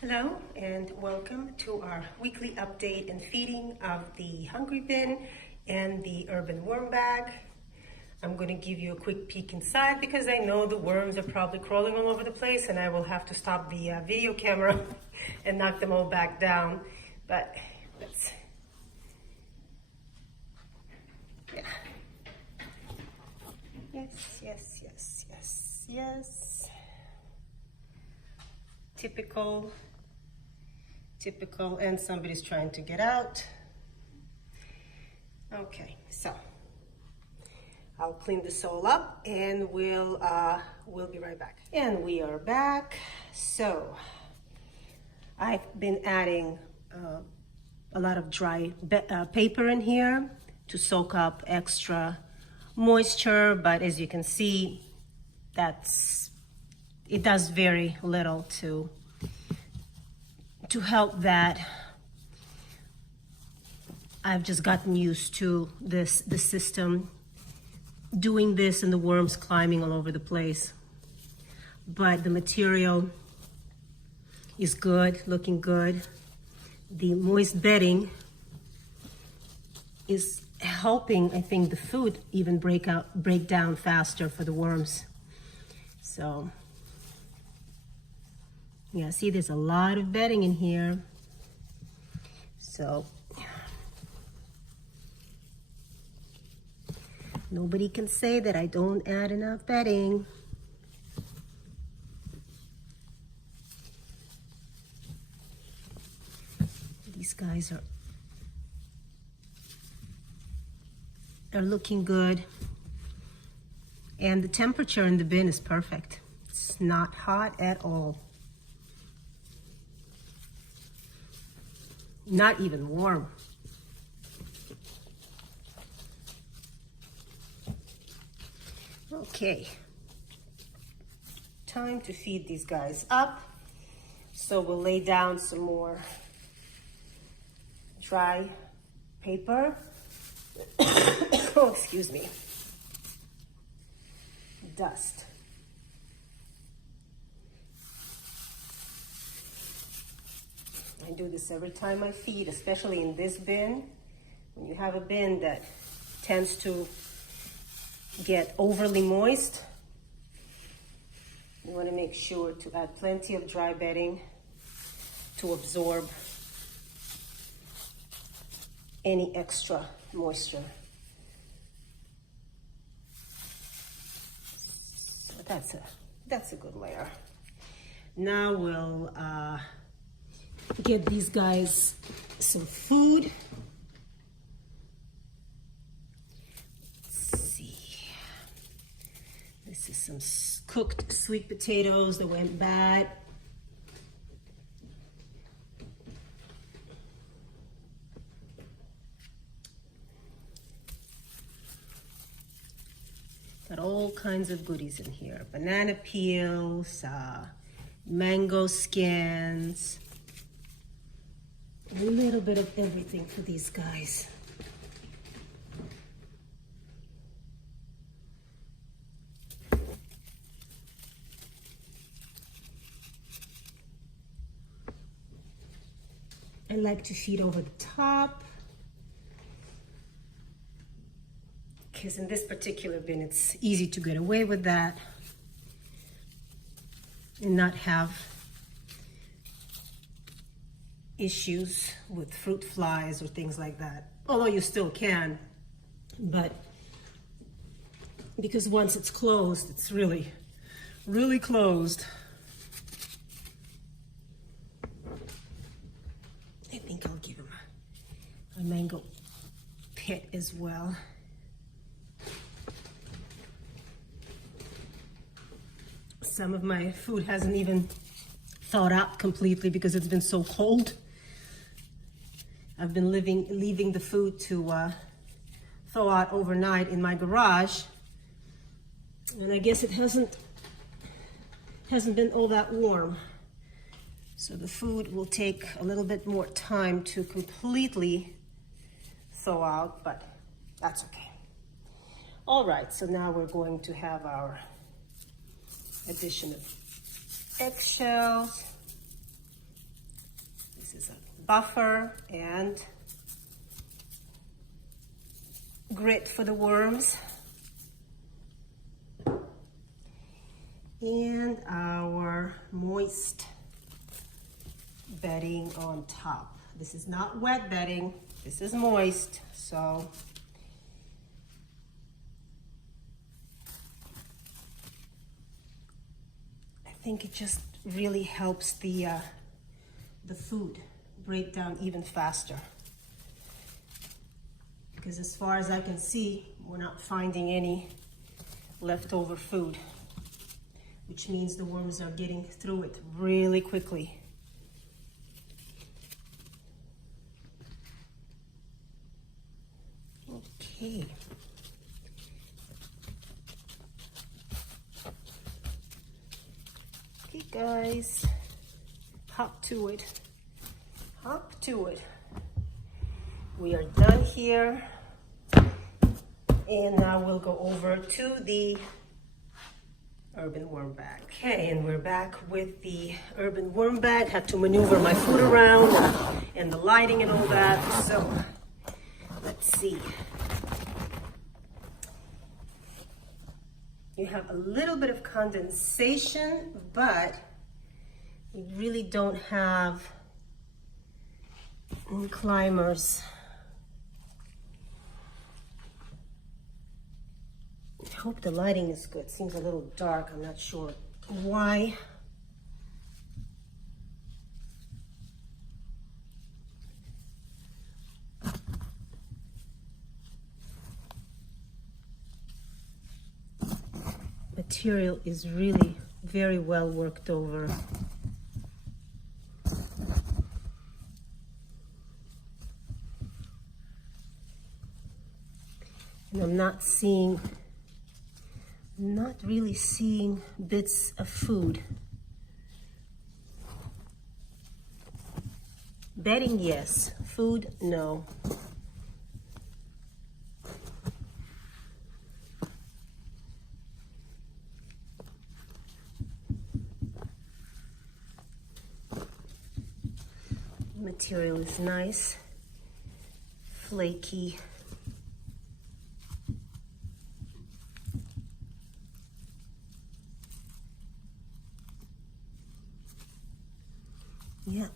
Hello and welcome to our weekly update and feeding of the Hungry Bin and the Urban Worm Bag. I'm going to give you a quick peek inside because I know the worms are probably crawling all over the place and I will have to stop the video camera and knock them all back down. But let's, yeah. Yes. Typical, and somebody's trying to get out. Okay, so I'll clean this all up and we'll be right back. And we are back. So I've been adding a lot of dry paper in here to soak up extra moisture, but as you can see, it does very little to help that. I've just gotten used to the system, doing this and the worms climbing all over the place. But the material is good, looking good. The moist bedding is helping, I think, the food even break down faster for the worms. So yeah, see, there's a lot of bedding in here. So nobody can say that I don't add enough bedding. These guys are looking good. And the temperature in the bin is perfect. It's not hot at all. Not even warm. Okay, time to feed these guys up. So we'll lay down some more dry paper. Oh, excuse me. Dust. I do this every time I feed, especially in this bin. When you have a bin that tends to get overly moist, you want to make sure to add plenty of dry bedding to absorb any extra moisture. So that's a good layer. Now we'll get these guys some food. Let's see. This is some cooked sweet potatoes that went bad. Got all kinds of goodies in here. Banana peels, mango skins, a little bit of everything for these guys. I like to feed over the top because in this particular bin, it's easy to get away with that and not have issues with fruit flies or things like that. Although you still can, but because once it's closed, it's really, really closed. I think I'll give him a mango pit as well. Some of my food hasn't even thawed out completely because it's been so cold. I've been leaving the food to thaw out overnight in my garage, and I guess it hasn't been all that warm. So the food will take a little bit more time to completely thaw out, but that's okay. All right, so now we're going to have our addition of eggshells. This is a buffer and grit for the worms. And our moist bedding on top. This is not wet bedding, this is moist, so I think it just really helps the food break down even faster. Because as far as I can see, we're not finding any leftover food, which means the worms are getting through it really quickly. Okay. Okay, guys, hop to it. Hop to it. We are done here. And now we'll go over to the urban worm bag. Okay, and we're back with the urban worm bag. Had to maneuver my foot around and the lighting and all that. So let's see. You have a little bit of condensation, but you really don't have any climbers. I hope the lighting is good. Seems a little dark. I'm not sure why. Material is really very well worked over. And I'm not really seeing bits of food. Bedding, yes. Food, no. Material is nice, flaky. Yeah.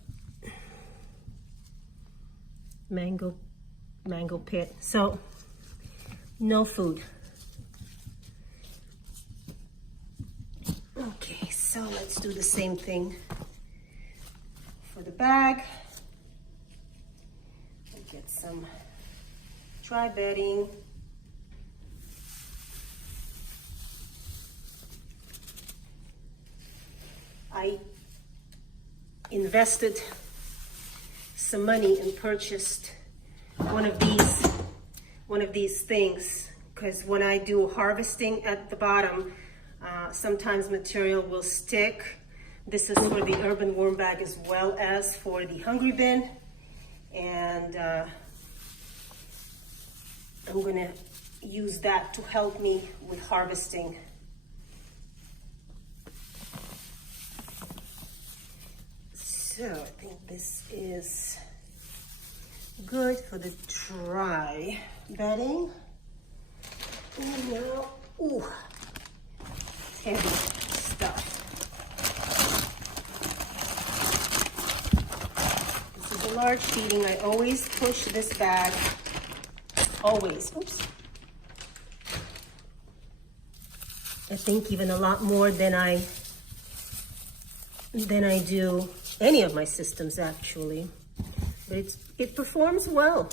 Mango pit. So, no food. Okay, so let's do the same thing for the bag. We'll get some dry bedding. I invested some money and purchased one of these things, because when I do harvesting at the bottom, sometimes material will stick. This is for the urban worm bag as well as for the hungry bin, and I'm gonna use that to help me with harvesting. So I think this is good for the dry bedding. And now, ooh, heavy stuff. This is a large feeding. I always push this bag, always. Oops. I think even a lot more than I do any of my systems, actually. But it performs well.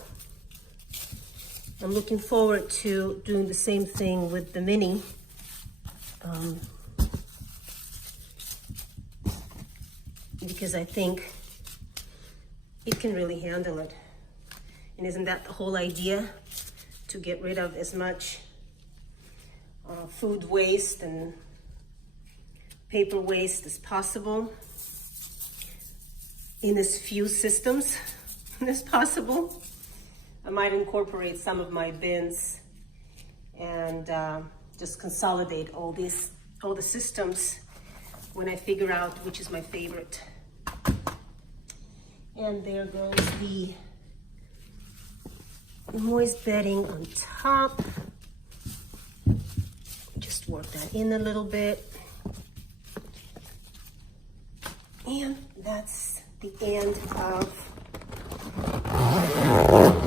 I'm looking forward to doing the same thing with the mini. Because I think it can really handle it. And isn't that the whole idea? To get rid of as much food waste and paper waste as possible in as few systems as possible. I might incorporate some of my bins and just consolidate all the systems when I figure out which is my favorite. And there goes the moist bedding on top. Just work that in a little bit. And that's the end of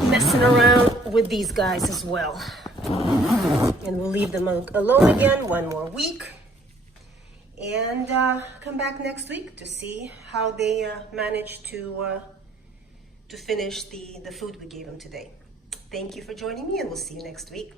messing around with these guys as well. And we'll leave them alone again one more week. And come back next week to see how they managed to finish the food we gave them today. Thank you for joining me, and we'll see you next week.